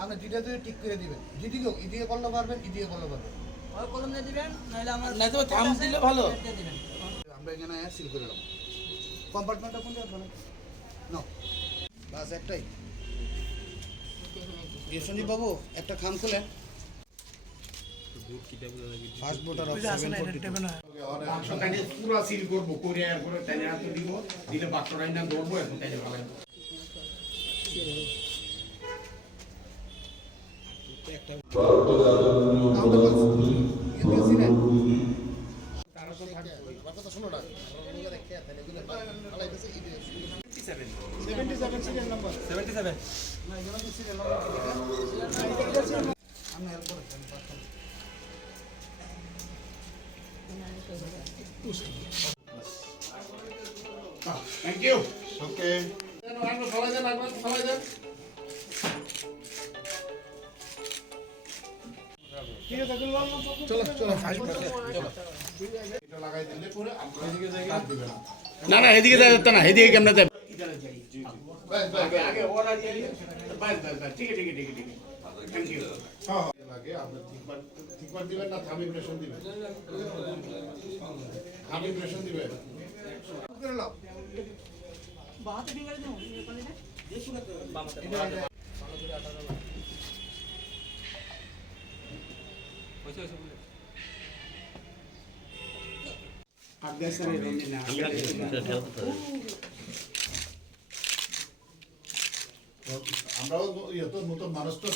আপনি দুইটা দুটো ঠিক করে দিবেন, ইদিকে করলে পারবেন, ইদিকে করলে পারবেন। কলম দিয়ে দিবেন, নাহলে আমার না তো থাম দিলে ভালো। আমরা এখানে সিল করে নেব। কম্পার্টমেন্টটা কোনটা আপনার? নাও। বাস একটাই। সঞ্জীব বাবু একটা খাম খুলেন। ফার্স্ট বোটার অফ 742 বাক্সটাকে পুরো সিল করব, করে আর করে টাইনে হাতে দিব, দিলে বাক্সটাই না ধরবো এখন টাইনে ভালো। একটা কথা শোনো না, সিরিয়াল নাম্বার 77 না এগুলো সিরিয়াল নাম্বার আমি হেল্প করতে থ্যাংক ইউ। ওকে সবাই দেন, সবাই দেন। চলো চলো এটা লাগাই দিলে পরে আমরা এদিকে জায়গা দিবেন না না এদিকে যাবে না, এদিকে কেমনে যাবে? আগে ওরা দিয়ে বাস ঠিক আছে থ্যাংক ইউ। হ্যাঁ লাগে আপনি ঠিকবার দিবেন না থাম ইমপ্রেশন দিবেন? থাম ইমপ্রেশন দিবেন করে নাও। বাহাতে ফিঙ্গার দাও এখানে না দেখো না বামাতে ভালো করে আটা দাও ওইসে বলে আদেশরে রঞ্জিনা আমরাও তো নতুন মানুষ তো